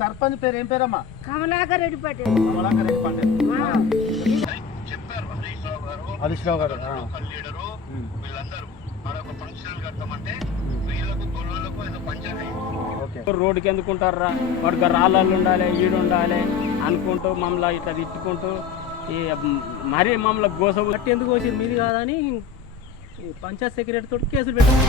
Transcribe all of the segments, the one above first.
సర్పంచ్ పేరు ఏం పేరమ్మా? కమలాకర్ రెడ్డి పటేల్. కమలాకర్ రెడ్డి పటేల్. హరీష్ రావు గారు రోడ్డుకి ఎందుకుంటారా వాడికి రాళ్ళు ఉండాలి ఈడు ఉండాలి అనుకుంటూ మమ్మల్ని ఇట్లా తిట్టుకుంటూ మరీ మమ్మల్ని గోస కట్టి ఎందుకు వచ్చింది మీది కాదని పంచాయత్ సెక్రటరీ తోటి కేసులు పెట్టారు.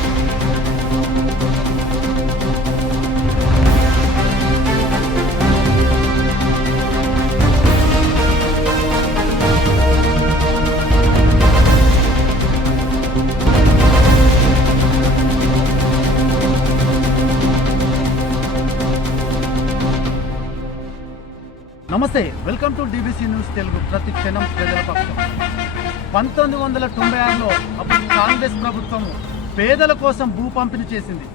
నమస్తే, welcome to DBC news Telugu, ప్రతి క్షణం ప్రజల పక్షం. 1996లో అప్పుడు కాంగ్రెస్ ప్రభుత్వం పేదల కోసం భూ పంపిణీ చేసింది.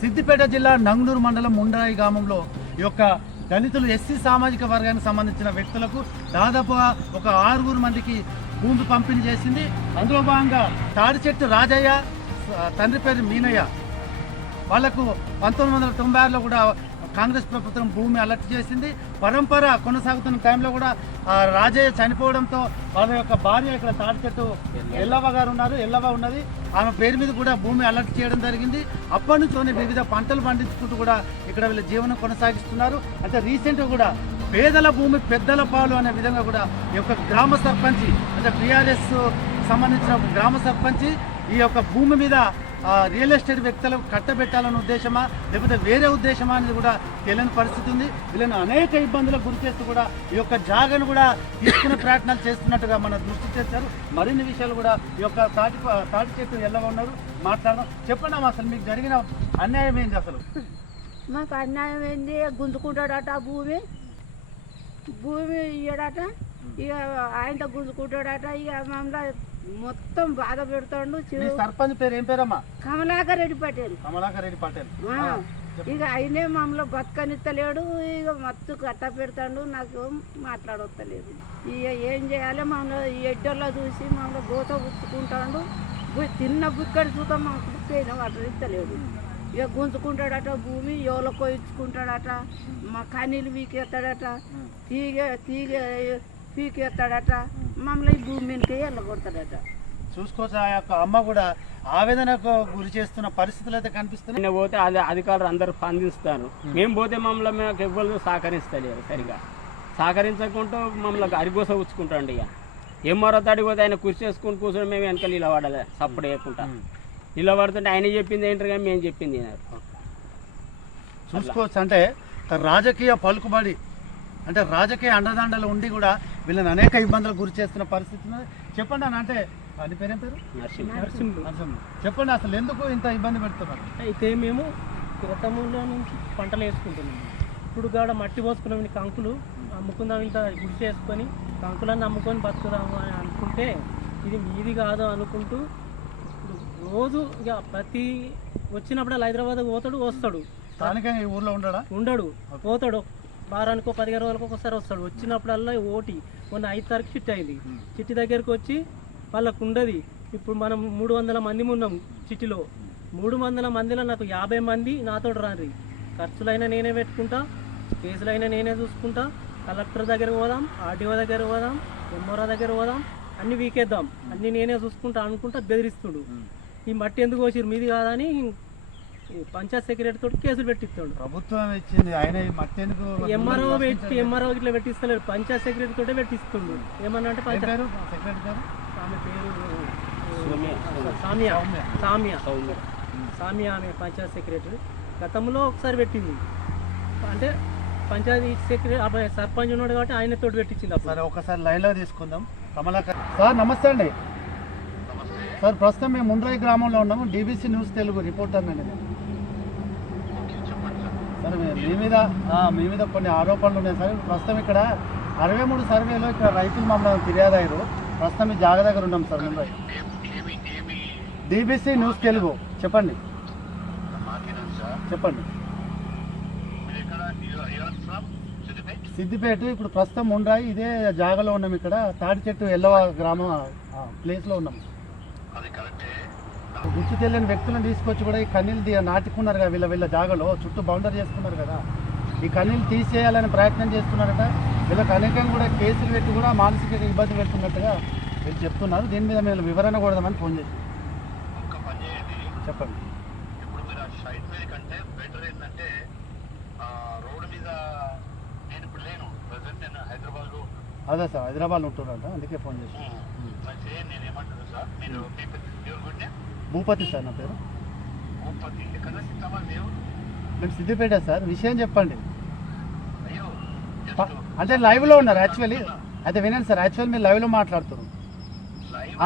సిద్దిపేట జిల్లా నంగనూరు మండలం ముండ్రాయి గ్రామంలో ఈ యొక్క దళితులు ఎస్సీ సామాజిక వర్గానికి సంబంధించిన వ్యక్తులకు దాదాపుగా ఒక 6 మందికి భూమి పంపిణీ చేసింది. అందులో భాగంగా తాడిచెట్టు రాజయ్య, తండ్రి పేరు మీనయ్య, వాళ్లకు 1996లో కూడా కాంగ్రెస్ ప్రభుత్వం భూమి అలర్ట్ చేసింది. పరంపర కొనసాగుతున్న టైంలో కూడా రాజయ్య చనిపోవడంతో వాళ్ళ యొక్క భార్య ఇక్కడ తాడిచెట్టు ఎల్లవ్వ గారు ఉన్నారు, ఎల్లవ్వ ఉన్నది, ఆమె పేరు మీద కూడా భూమి అలర్ట్ చేయడం జరిగింది. అప్పటి నుంచి వివిధ పంటలు పండించుకుంటూ కూడా ఇక్కడ వీళ్ళ జీవనం కొనసాగిస్తున్నారు. అంటే రీసెంట్గా కూడా పేదల భూమి పెద్దల పాలు అనే విధంగా కూడా ఈ యొక్క గ్రామ సర్పంచి, అంటే టీఆర్ఎస్ సంబంధించిన గ్రామ సర్పంచి ఈ యొక్క భూమి మీద రియల్ ఎస్టేట్ వ్యక్తులకు కట్టబెట్టాలన్న ఉద్దేశమా లేకపోతే వేరే ఉద్దేశమా అనేది కూడా తెలియని పరిస్థితి ఉంది. వీళ్ళని అనేక ఇబ్బందులకు గురి చేస్తూ కూడా ఈ యొక్క జాగాను కూడా తీసుకునే ప్రయత్నాలు చేస్తున్నట్టుగా మన దృష్టి తెచ్చారు. మరిన్ని విషయాలు కూడా ఈ యొక్క తాటి చెట్టు ఎల్లగా ఉన్నారు, మాట్లాడడం. చెప్పండి అమ్మా, అసలు మీకు జరిగిన అన్యాయం ఏంటి? అసలు మాకు అన్యాయం ఏంది? గుంజుకుంటాడట భూమి ఇయ్యడట, ఇక ఆయనతో గుంజుకుంటాడట, ఇక మమ్మల్ని మొత్తం బాధ పెడతాడు. సర్పంచ్ పేరు ఏం పేరమ్మా? కమలాకర్ రెడ్డి పటేల్. కమలాకర్ రెడ్డి పటేల్. ఇక ఆయనే మమ్మల్ని బతకనిస్తలేడు, ఇక మత్తు కట్ట పెడతాడు, నాకు మాట్లాడొస్తలేదు. ఇక ఏం చేయాలి? మమ్మల్ని ఈ ఎడ్డల్లో చూసి మమ్మల్ని గోత గుచ్చుకుంటాడు, తిన్న బుక్కడి చూద్దాం మాకు పేన వాటర్ ఇస్తలేడు. ఇక గుంజుకుంటాడట భూమి, ఎవరికో ఇచ్చుకుంటాడట, మా కనీళ్ళు వీకేస్తాడట, తీగ పీకేస్తాడట, మమ్మల్ని ఈ భూమి మీదకే వెళ్ళగొడతాడట. చూసుకోవచ్చు, ఆ యొక్క అమ్మ కూడా ఆవేదనకు గురి చేస్తున్న పరిస్థితులు అయితే కనిపిస్తున్నాయి. నేను పోతే అధికారులు అందరూ స్పందిస్తారు, మేము పోతే మమ్మల్ని మేము ఎవ్వరు సహకరిస్తలేరు. సరిగా సహకరించకుండా మమ్మల్ని అరిగోస ఉచ్చుకుంటాండి. ఇక ఎంఆర్ఓ తాడికి పోతే ఆయన కృషి చేసుకుని కూర్చొని మేము వెనకాల నిలబడాలి, సప్పుడు వేయకుండా నిలబడుతుంటే ఆయన చెప్పింది ఏంటారు కానీ మేము చెప్పింది. చూసుకోవచ్చు, అంటే రాజకీయ పలుకుబడి, అంటే రాజకీయ అండదండలు ఉండి కూడా వీళ్ళని అనేక ఇబ్బందులకు గురి చేస్తున్న పరిస్థితి. చెప్పండి అన్న, అంటే అది పేరేం పేరు? నరసింహ. చెప్పండి, అసలు ఎందుకు ఇంత ఇబ్బంది పెడుతున్నారు? అయితే మేము గతంలో నుంచి పంటలు వేసుకుంటున్నాము. ఇప్పుడు కాడ మట్టి పోసుకున్నాం, కంకులు అమ్ముకుందాం, ఇంత గుడి చేసుకొని కంకులన్నీ అమ్ముకొని బతుకుదాము అని అనుకుంటే ఇది మీది కాదు అనుకుంటూ ఇప్పుడు రోజు ఇక ప్రతి వచ్చినప్పుడు హైదరాబాద్ పోతాడు, వస్తాడు. స్థానికంగా ఈ ఊర్లో ఉండడు, పోతాడు. వారానికి 15 రోజులకు ఒకసారి వస్తాడు. వచ్చినప్పుడల్లా ఓటి మొన్న 5 తారీఖు చిట్టి అయింది. చిట్టి దగ్గరికి వచ్చి వాళ్ళకు ఉండదు. ఇప్పుడు మనం 300 మంది ఉన్నాం చిట్టిలో. 300 మందిలో నాకు 50 మంది నాతో రాని. ఖర్చులైనా నేనే పెట్టుకుంటా, కేసులైనా నేనే చూసుకుంటా. కలెక్టర్ దగ్గర పోదాం, ఆర్డీఓ దగ్గర పోదాం, ఎంఆర్ఓ దగ్గర పోదాం, అన్ని వీకేద్దాం, అన్ని నేనే చూసుకుంటా అనుకుంటా బెదిరిస్తుడు. ఈ మట్టి ఎందుకు వచ్చిరు మీది కాదని పంచాయత్ సెక్రటరీ తోటి కేసులు పెట్టిస్తాడు. ప్రభుత్వం ఇచ్చింది, ఆయన మట్టి ఎందుకు? ఎంఆర్ఓ ఇట్లా పెట్టిస్తలేడు, పంచాయత్ సెక్రటరీ తోటే పెట్టిస్తుండు. ఏమన్నా అంటే ఆమె పేరు సామియా, ఆమె పంచాయత్ సెక్రటరీ. గతంలో ఒకసారి పెట్టింది, అంటే పంచాయతీ సెక్రటరీ సర్పంచ్ ఉన్నాడు కాబట్టి ఆయన తోటి పెట్టించింది. సరే, ఒకసారి లైన్లో తీసుకుందాం. కమలాకర్ సార్, నమస్తే అండి. సార్, ప్రస్తుతం మేము ముండ్రాయి గ్రామంలో ఉన్నాము, డీబీసీ న్యూస్ తెలుగు రిపోర్టర్ అండి. సరే, మీ మీద కొన్ని ఆరోపణలు ఉన్నాయి సార్. ప్రస్తుతం ఇక్కడ 63 సర్వేలో ఇక్కడ రైతులు మమ్మల్ని ఫిర్యాదు అయ్యారు. ప్రస్తుతం ఈ జాగా దగ్గర ఉన్నాం sir. Mundrai DBC news Telugu. చెప్పండి. సిద్దిపేట, ఇప్పుడు ప్రస్తుతం ముండ్రాయి ఇదే జాగాలో ఉన్నాం. ఇక్కడ తాడిచెట్టు ఎల్లవ గ్రామం ప్లేస్లో ఉన్నాం. గుర్తు తెలియని వ్యక్తులను తీసుకొచ్చి కూడా ఈ కన్నీళ్ళు నాటుకున్నారు కదా వీళ్ళ జాగాలో, చుట్టూ బౌండరీ చేసుకున్నారు కదా. ఈ కన్నీళ్ళు తీసేయాలని ప్రయత్నం చేస్తున్నారట. వీళ్ళకి అనేకంగా కూడా కేసులు పెట్టి కూడా మానసిక ఇబ్బంది పెడుతున్నట్టుగా వీళ్ళు చెప్తున్నారు. దీని మీద మేము వివరణ కూడదామని ఫోన్ చేసి చెప్పండి. ఇప్పుడు మీరు ఆ సైట్ మీద కంటే బెటర్ ఏంటంటే రోడ్డు మీద నేను ఇప్పుడు లేను, ప్రజెంట్ నేను హైదరాబాద్లో. అదే సార్, హైదరాబాద్లో ఉంటున్నారంట, అందుకే ఫోన్ చేసి. నేను ఏమంటాను సార్, మీరు దేవుడు గుంటే భూపతి సార్ నా పేరు. భూపతి ఎక్కడ సీతమ్మ దేవుడు? మేము సిద్దిపేట సార్. విషయం చెప్పండి. అయ్యో అంటే లైవ్లో ఉన్నారు యాక్చువల్లీ. అయితే వినండి సార్, యాక్చువల్లీ మీరు లైవ్లో మాట్లాడుతున్నారు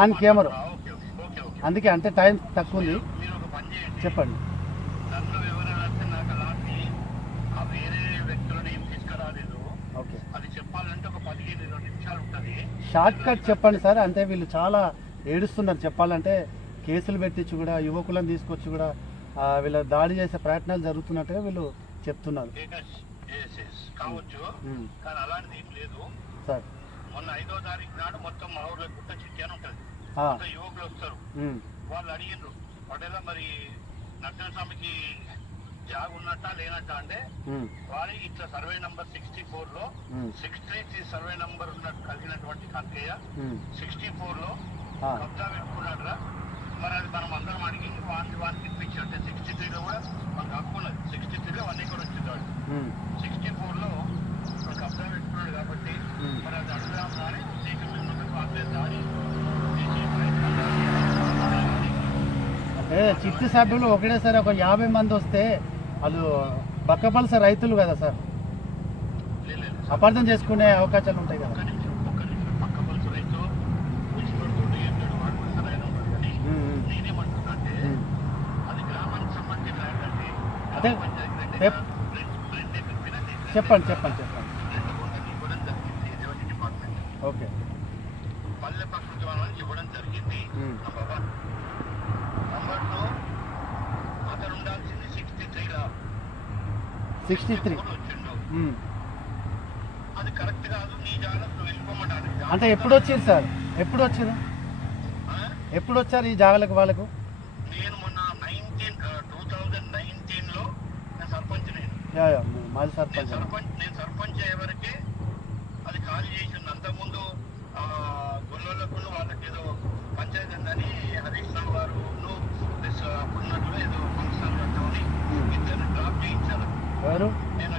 on camera, okay okay okay. అందుకే అంటే టైం తక్కువ ఉంది. మీరు ఒక పని చేయండి, చెప్పండి. నన్ను వివరాలంటే నాకు అలాంటి ఆ వేరే వ్యక్తులను ఏం తీసుకురాలేదు. ఓకే, అది చెప్పాలంటే ఒక 15-20 నిమిషాలు ఉంటుంది. షార్ట్ కట్ చెప్పండి సార్. అంటే వీళ్ళు చాలా ఏడుస్తున్నారు చెప్పాలంటే. కేసులు పెట్టించి కూడా యువకులను తీసుకొచ్చి కూడా వీళ్ళ దాడి చేసే ప్రయత్నాలు జరుగుతున్నట్టుగా వీళ్ళు చెప్తున్నారు కావచ్చు, కానీ అలాంటిది ఏం లేదు సార్. మొన్న 5వ తారీఖు నాడు మొత్తం మా ఊర్లో గుట్ట చిట్టి అని ఉంటుంది. యువకులు వస్తారు, వాళ్ళు అడిగిండ్రు పటేలా మరి నరసింహస్వామికి జాగ్ ఉన్నట్టా లేనట్టా అంటే వారి ఇట్లా సర్వే నంబర్ 64 లో 63 సర్వే నంబర్ ఉన్నట్టు కలిగినటువంటి కనకయ్య 64 లో కబ్జా పెట్టుకున్నాడురా. మరి అది మనం అందరం అడిగి వాడిని తిప్పించాడు. అంటే 63 లో కూడా మనకు హక్కు ఉన్నది. 63 లో అన్నీ కూడా వచ్చింది వాడు. 64 లో కబ్జా పెట్టుకున్నాడు కాబట్టి మరి అది అడుగుదాం కానీ ఉద్దేశం దాడి చేసే ప్రయత్నం. అంటే చిట్టు సభ్యులు ఒకటేసారి ఒక 50 మంది వస్తే వాళ్ళు బక్కపలస రైతులు కదా సార్, అపార్థం చేసుకునే అవకాశాలు ఉంటాయి కదా. పక్క పలుసు రైతు ఉచితోడు ఏంటాడు వాడు కూడా సరైన ఉన్నాడు. కానీ నేనేమంటున్నానంటే అది గ్రామానికి సంబంధించిన ల్యాండ్ అంటే అదే చెప్పండి చెప్పండి చెప్పండి. 2 గుంటలు ఇవ్వడం జరిగింది రెవెన్యూ డిపార్ట్మెంట్. ఓకే, పల్లె ప్రకృతి వనానికి ఇవ్వడం జరిగింది. నంబర్ 1. నంబర్ 2, అతను ఉండాల్సింది 63 63. వచ్చిండు. అది కరెక్ట్ కాదు, నీ జాగ్రత్త నువ్వు వెళ్ళిపోమడానికి. అంటే ఎప్పుడు వచ్చారు సార్, ఎప్పుడు వచ్చారు, ఎప్పుడు వచ్చారు ఈ జాగాలకు వాళ్ళకు? నేను మొన్న 2019లో నేను సర్పంచ్. మాజీ సర్పంచ్. నేను సర్పంచ్ అయ్యే వరకే అది ఖాళీ చేసింది. అంతకుముందు గొల్లలకు వాళ్ళకి ఏదో పంచాయతీ ఉందని హరీష్ రావు గారు అప్పుడున్నట్లు ఏదో ఫంక్షన్ కట్టామని ఇద్దరు డ్రాప్ చేయించారు. ఎవరు? నేను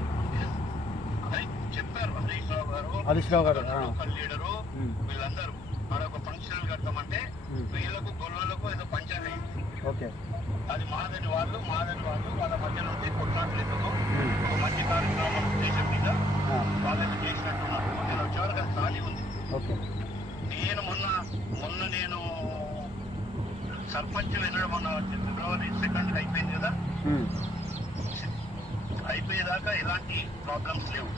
అది చెప్పారు హరీష్ రావు గారు లీడరు వీళ్ళందరూ మరొక ఫంక్షన్ కడతామంటే వీళ్ళకు గొల్లలకు ఏదో పంచాయతీ. ఓకే, అది మాదని వాళ్ళు వాళ్ళ మధ్య నుండి కొట్లాడలేదు. ఒక మంచి కార్యక్రమం ఉద్దేశం మీద వాళ్ళకి చేసినట్టున్నారు. నేను వచ్చేవరకు అది ఖాళీ ఉంది. ఓకే, నేను మొన్న నేను సర్పంచ్ వెళ్ళడం మొన్న ఫిబ్రవరి 2 అయిపోయింది కదా. అయిపోయేదాకా ఎలాంటి ప్రాబ్లమ్స్ లేవు.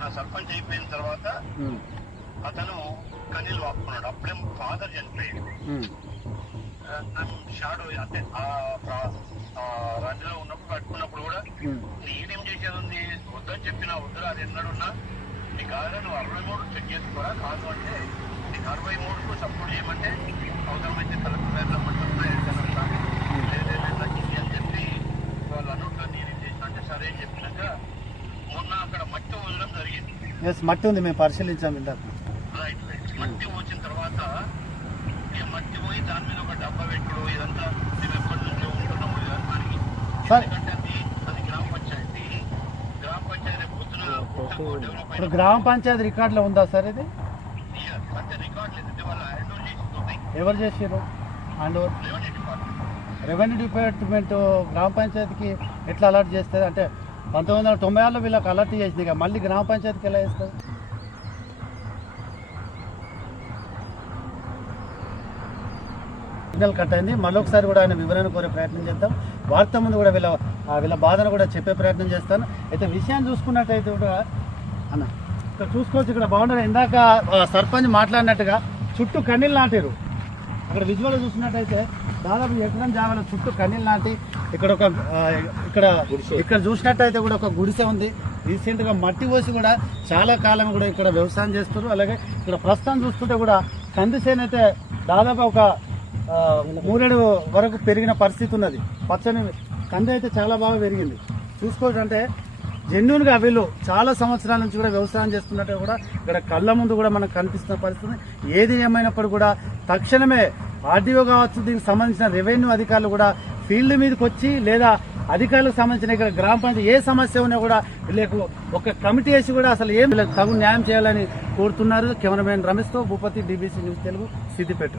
నా సర్పంచ్ అయిపోయిన తర్వాత అతను కన్నీళ్ళు వాపుకున్నాడు. అప్పుడే ఫాదర్ చనిపోయాడు. షాడో అంటే రాజ్యంలో ఉన్నప్పుడు పట్టుకున్నప్పుడు కూడా నేనేం చేసేది ఉంది, వద్దని చెప్పినా వద్దు. అది ఎన్నడున్నా నీ కాదు నువ్వు 63 చెక్ చేసుకోరా, కాదు అంటే నీకు 63కు సపోర్ట్ చేయమంటే అవసరమైతే కలెక్టర్ వెళ్ళమంటున్నా తగ్గింది అని చెప్పి వాళ్ళు అన్నట్లు నేనేం చేసిన అంటే సరే అని చెప్పినాక మొన్న అక్కడ మట్టి వదలడం జరిగింది. మట్టి ఉంది, మేము పరిశీలించాము ఇందాక. రైట్ మట్టి వచ్చిన తర్వాత మట్టి పోయి దాని మీద ఒక డబ్బా పెట్టుడు ఇదంతా మేము ఎప్పటి నుంచో ఉంటున్నాము దానికి. ఎందుకంటే అది గ్రామ పంచాయతీ రేపు పొద్దున డెవలప్ ఇప్పుడు గ్రామ పంచాయతీ రికార్డులో ఉందా సార్ ఇది? అంటే రికార్డు లేదంటే వాళ్ళు హ్యాండ్ ఓవర్ చేసి ఎవరు చేసారు హ్యాండ్ ఓవర్? రెవెన్యూ డిపార్ట్మెంట్ గ్రామ పంచాయతీకి ఎట్లా అలర్ట్ చేస్తుంది? అంటే 1996లో వీళ్ళకి అలర్ట్ చేసింది ఇక మళ్ళీ గ్రామ పంచాయతీకి ఎలా చేస్తుంది? సిగ్నల్ కట్ అయింది. మళ్ళొకసారి కూడా ఆయన వివరణ కోరే ప్రయత్నం చేద్దాం. వార్త ముందు కూడా వీళ్ళ బాధను కూడా చెప్పే ప్రయత్నం చేస్తాను. అయితే విషయాన్ని చూసుకున్నట్టయితే కూడా అన్న ఇక్కడ చూసుకోవచ్చు, ఇక్కడ బాగుండదు. ఇందాక సర్పంచ్ మాట్లాడినట్టుగా చుట్టూ కన్నీళ్ళు నాటారు. అక్కడ విజువల్ చూసినట్టయితే దాదాపు ఎకరం జాగాలో చుట్టూ కన్నీళ్ళు నాటి ఇక్కడ చూసినట్టయితే కూడా ఒక గుడిసె ఉంది. రీసెంట్గా మట్టి పోసి కూడా చాలా కాలం కూడా ఇక్కడ వ్యవసాయం చేస్తారు. అలాగే ఇక్కడ ప్రస్తుతం చూస్తుంటే కూడా కంది చేను అయితే దాదాపు ఒక 3 వరకు పెరిగిన పరిస్థితి ఉన్నది. పచ్చని కంది అయితే చాలా బాగా పెరిగింది. చూసుకోవచ్చు. అంటే జెన్యున్గా వీళ్ళు చాలా సంవత్సరాల నుంచి కూడా వ్యవసాయం చేస్తున్నట్టు కూడా ఇక్కడ కళ్ళ ముందు కూడా మనకు కనిపిస్తున్న పరిస్థితి. ఏది ఏమైనప్పుడు కూడా తక్షణమే ఆర్డీఓ కావచ్చు, దీనికి సంబంధించిన రెవెన్యూ అధికారులు కూడా ఫీల్డ్ మీదకి వచ్చి, లేదా అధికారులకు సంబంధించిన ఇక్కడ గ్రామ పంచాయతీ ఏ సమస్య ఉన్నా కూడా వీళ్ళకు ఒక కమిటీ వేసి కూడా అసలు ఏం వీళ్ళకి తగు న్యాయం చేయాలని కోరుతున్నారు. కెమెరామెన్ రమేష్తో భూపతి, DBC న్యూస్ తెలుగు, సిద్దిపేట.